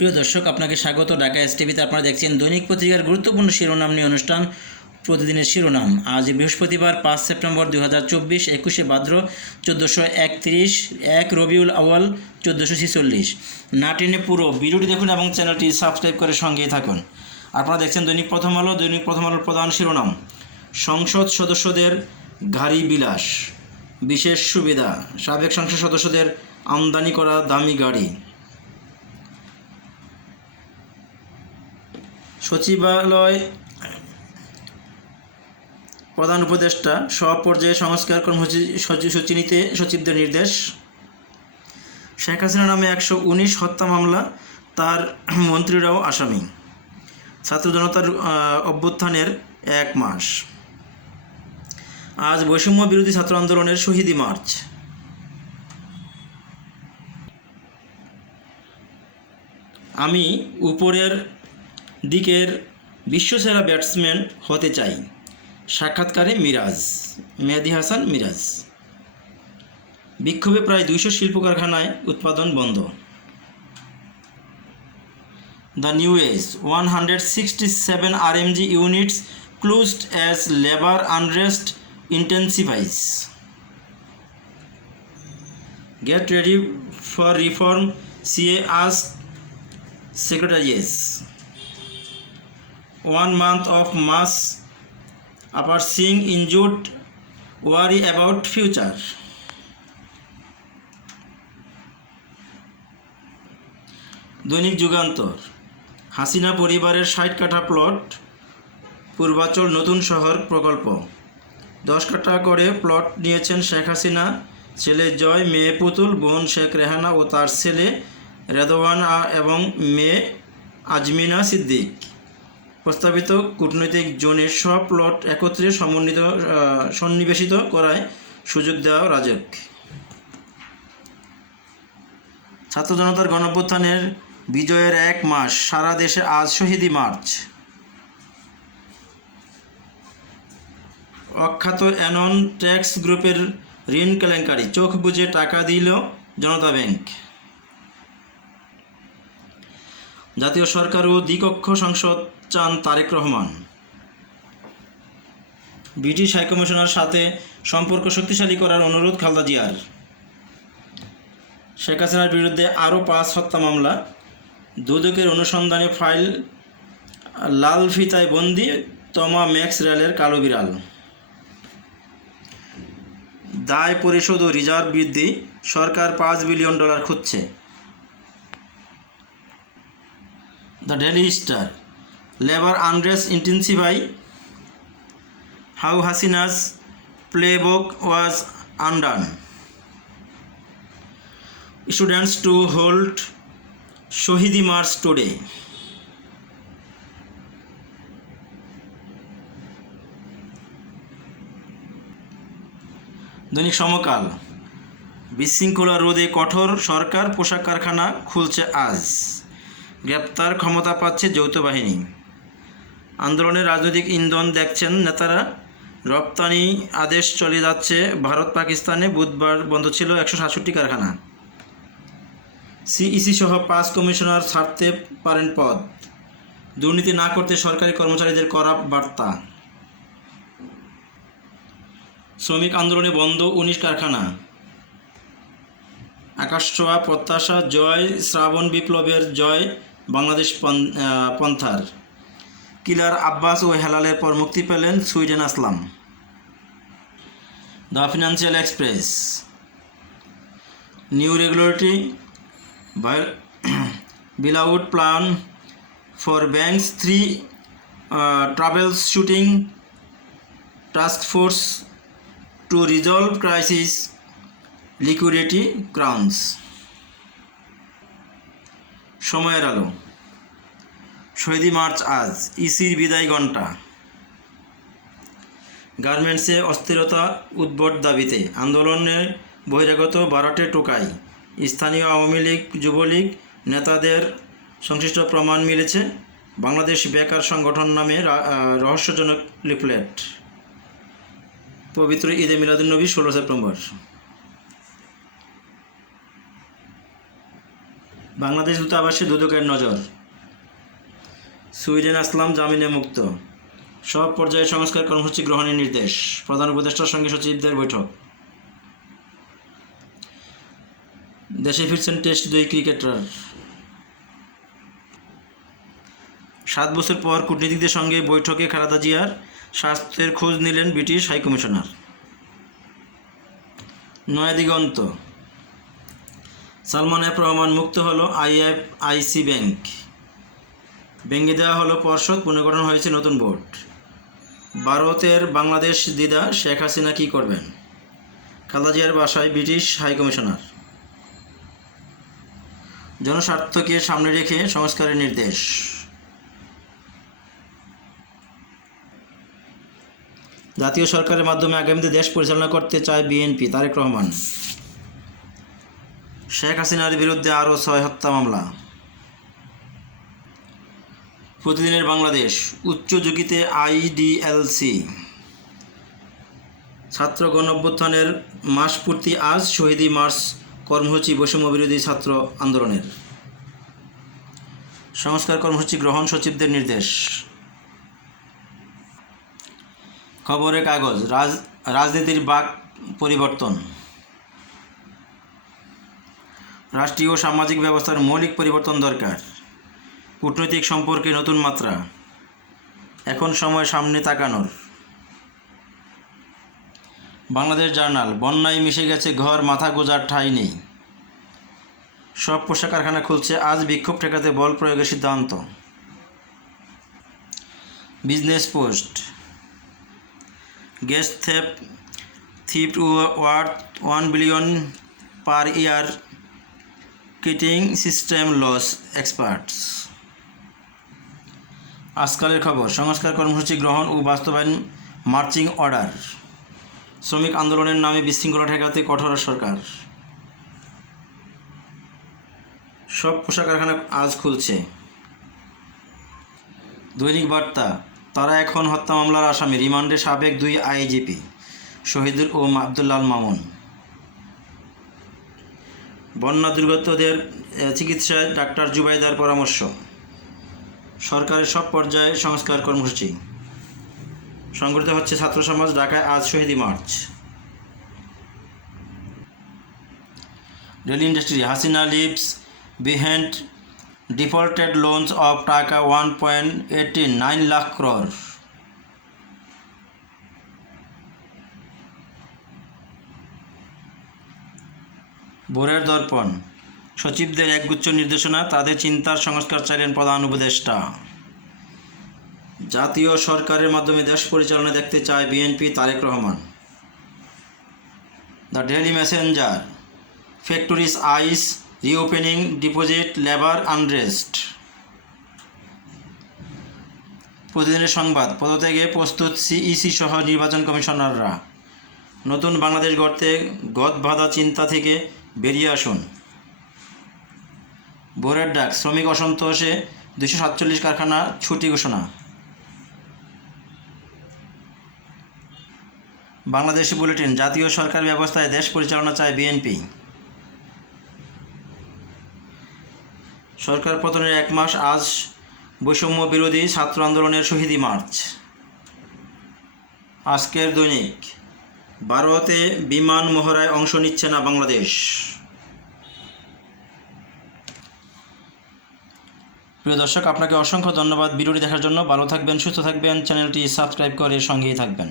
প্রিয় দর্শক, আপনাকে স্বাগত ঢাকা এসটিভিতে। আপনারা দেখছেন দৈনিক পত্রিকার গুরুত্বপূর্ণ শিরোনাম নিয়ে অনুষ্ঠান প্রতিদিনের শিরোনাম। আজ বৃহস্পতিবার 5 সেপ্টেম্বর 2024, 21শে ভাদ্র 1431, 1 রবিউল আউয়াল 1446। না টেনে পুরো ভিডিওটি দেখুন এবং চ্যানেলটি সাবস্ক্রাইব করে সঙ্গেই থাকুন। আপনারা দেখছেন দৈনিক প্রথম আলো। দৈনিক প্রথম আলোর প্রধান শিরোনাম: সংসদ সদস্যদের গাড়ি বিলাস, বিশেষ সুবিধা। সাবেক সংসদ সদস্যদের আমদানি করা দামি গাড়ি। সচিবালয় প্রধান উপদেষ্টা সব পর্যায়ে সংস্কার কর্মসূচি নিতে সচিবদের নির্দেশ। শেখ হাসিনা নামে 119 হত্যা মামলা, তার মন্ত্রীরাও আসামি। ছাত্র জনতার অভ্যুত্থানের 1 মাস। আজ বৈষম্য বিরোধী ছাত্র আন্দোলনের শহীদি মার্চ। আমি উপরের দিকের বিশ্বসেরা ব্যাটসম্যান হতে চাই। সাক্ষাৎকারে মেহেদী হাসান মিরাজ। বিক্ষোভে প্রায় 200 শিল্প কারখানায় উৎপাদন বন্ধ। The New Age: 167 RMG units closed as labor unrest intensifies. Get ready for reform, CA asked secretaries. 1 month of mass after seeing injured, worry about future. দৈনিক যুগান্তর: হাসিনা পরিবারের 60 কাঠা প্লট, পূর্বাচল নতুন শহর প্রকল্প। 10 কাঠা করে প্লট নিয়েছেন শেখ হাসিনা। ছেলে জয়, মেয়ে পুতুল, বোন শেখ রেহানা ও তার ছেলে রেদওয়ান এবং মেয়ে আজমিনা সিদ্দিক। প্রস্তাবিত কূটনৈতিক জোনে সব প্লট একত্রে সন্নিবেশিত করায় সুযোগ দেওয়া রাজক। ছাত্র জনতার গণঅভ্যুত্থানের বিজয়ের 1 মাস, সারা দেশে আজ শহীদি মার্চ। অখ্যাত অ্যানন ট্যাক্স গ্রুপের ঋণ কেলেঙ্কারি, চোখ বুজে টাকা দিল জনতা ব্যাংক। জাতীয় সরকার ও দ্বিকক্ষ সংসদ চান তারেক রহমান। ব্রিটিশ হাইকমিশনার সাথে সম্পর্ক শক্তিশালী করার অনুরোধ খালেদা জিয়ার। শেখ হাসিনার বিরুদ্ধে আরও 5 হত্যা মামলা, দুদকের অনুসন্ধানে ফাইল। লাল ফিতায় বন্দি তমা ম্যাক্স রেলের কালো বিড়াল। দায় পরিশোধ ও রিজার্ভ বৃদ্ধি, সরকার $5 বিলিয়ন খুঁজছে। The daily star: labour unrest intensify, how Hasina's playbook was undone. Students to hold Shahidi March today. দৈনিক সমকাল: বিশৃঙ্খলা রোধে কঠোর সরকার, পোশাক কারখানা খুলছে আজ। গ্রেপ্তার ক্ষমতা পাচ্ছে যৌথ বাহিনী। আন্দোলনের রাজনৈতিক ইন্ধন দেখছেন নেতারা। রপ্তানি আদেশ চলে যাচ্ছে ভারত পাকিস্তানে। বুধবার বন্ধ ছিল 167 কারখানা। সিইসি সহ 5 কমিশনার ছাড়তে পারেন পদ। দুর্নীতি না করতে সরকারি কর্মচারীদের কড়া বার্তা। শ্রমিক আন্দোলনে বন্ধ 19 কারখানা। আকাশ ছোঁয়া প্রত্যাশা, জয় শ্রাবণ বিপ্লবের জয় বাংলাদেশ পন্থার। কিলার আব্বাস ও হেলালের পর মুক্তি পেলেন Sweden Aslam. The financial express: new regulatory bailout plan for banks, 3 travels shooting task force to resolve crisis, liquidity crunch. সময়ের আলো: শহীদি মার্চ আজ, ইসির বিদায় ঘণ্টা। গার্মেন্টসে অস্থিরতা, উদ্ভট দাবিতে আন্দোলনে বহিরাগত বারোটে টোকাই। স্থানীয় আওয়ামী লীগ, যুবলীগ নেতাদের সংশ্লিষ্ট প্রমাণ মিলেছে। বাংলাদেশ বেকার সংগঠন নামে রহস্যজনক লিফলেট। পবিত্র ঈদে মিলাদুন্নবী 16 সেপ্টেম্বর। বাংলাদেশ দূতাবাসে দুদকের নজর। সুইডেন আসলাম জামিনে মুক্ত। সব পর্যায়ে সংস্কার কর্মসূচি গ্রহণের নির্দেশ। প্রধান উপদেষ্টার সঙ্গে সচিবদের বৈঠক। দেশে ফিরছেন টেস্ট 2 ক্রিকেটার। 7 বছর পর কূটনীতিকদের সঙ্গে বৈঠকে খালেদা জিয়ার স্বাস্থ্যের খোঁজ নিলেন British high commissioner. Nayadiganta. Salman F Rahman মুক্ত হলো আইএফআইসি ব্যাংক। ভেঙে দেওয়া হলো পর্ষদ, পুনর্গঠন হয়েছে নতুন বোর্ড। ভারতের বাংলাদেশ দিদা শেখ হাসিনা কী করবেন? খালেদা জিয়ার বাসায় ব্রিটিশ হাইকমিশনার। জনস্বার্থকে সামনে রেখে সংস্কারের নির্দেশ। জাতীয় সরকারের মাধ্যমে আগামীতে দেশ পরিচালনা করতে চায় বিএনপি, তারেক রহমান। শেখ হাসিনার বিরুদ্ধে আরও 6 হত্যা মামলা। প্রতিদিনের বাংলাদেশ, উচ্চ ঝুঁকিতে আইডিএলসি। ছাত্র গণঅভ্যুত্থানের মাসপূর্তি আজ, শহীদি মার্চ কর্মসূচি বৈষম্য বিরোধী ছাত্র আন্দোলনের। সংস্কার কর্মসূচি গ্রহণ, সচিবদের নির্দেশ। খবরের কাগজ। রাজনীতির বাক পরিবর্তন। রাষ্ট্রীয় ও সামাজিক ব্যবস্থার মৌলিক পরিবর্তন দরকার। কূটনৈতিক সম্পর্কে নতুন মাত্রা। এখন সময় সামনে তাকানোর। বাংলাদেশ জার্নাল। বন্যায় মিশে গেছে ঘর, মাথা গোঁজার ঠাঁই নেই। সব পোশাক কারখানা খুলছে আজ, বিক্ষোভ ঠেকাতে বল প্রয়োগের সিদ্ধান্ত। Business post. Gas theft worth 1 billion per year, kitting system loss experts. আজকালের খবর। সংস্কার কর্মসূচি গ্রহণ ও বাস্তবায়ন, মার্চিং অর্ডার। শ্রমিক আন্দোলনের নামে বিশৃঙ্খলা ঠেকাতে কঠোর সরকার। সব পোশাক কারখানা আজ খুলছে। দৈনিক বার্তা। তারা এখন হত্যা মামলার আসামি, রিমান্ডে সাবেক 2 আইজিপি শহীদুল ও আবদুল্লাল মামুন। বন্যা দুর্গতদের চিকিৎসায় ডাক্তার জুবাইদার পরামর্শ। সরকারের সব পর্যায়ে সংস্কার কর্মসূচি। সংগঠিত হচ্ছে ছাত্র সমাজ, ঢাকায় আজ শহীদি march. Daily industry. Hasina leaves behind defaulted loans of taka 1.89 lakh crore। ভোরের দর্পণ। সচিবদের একগুচ্ছ নির্দেশনা, তাদের চিন্তার সংস্কার চাইলেন প্রধান উপদেষ্টা। জাতীয় সরকারের মাধ্যমে দেশ পরিচালনা দেখতে চায় BNP, Tarique Rahman. The Daily Messenger. Factories eyes reopening, deposit, labour unrest. প্রতিদিনের সংবাদ। পদত্যাগে প্রস্তুত সিইসি সহ নির্বাচন কমিশনাররা। নতুন বাংলাদেশ গড়তে গদবাঁধা চিন্তা থেকে বেরিয়ে আসুন। ভোরের ডাক। শ্রমিক অসন্তোষে 247 কারখানা ছুটি ঘোষণা। বাংলাদেশি বুলেটিন। জাতীয় সরকার ব্যবস্থায় দেশ পরিচালনা চায় বিএনপি। সরকার পতনের 1 মাস আজ, বৈষম্য বিরোধী ছাত্র আন্দোলনের শহীদি মার্চ। আজকের দৈনিক। ভারতে বিমান মহড়ায় অংশ নিচ্ছে না বাংলাদেশ। প্রিয় দর্শক, আপনাকে অসংখ্য ধন্যবাদ ভিডিওটি দেখার জন্য। ভালো থাকবেন, সুস্থ থাকবেন, চ্যানেলটি সাবস্ক্রাইব করে সঙ্গেই থাকবেন।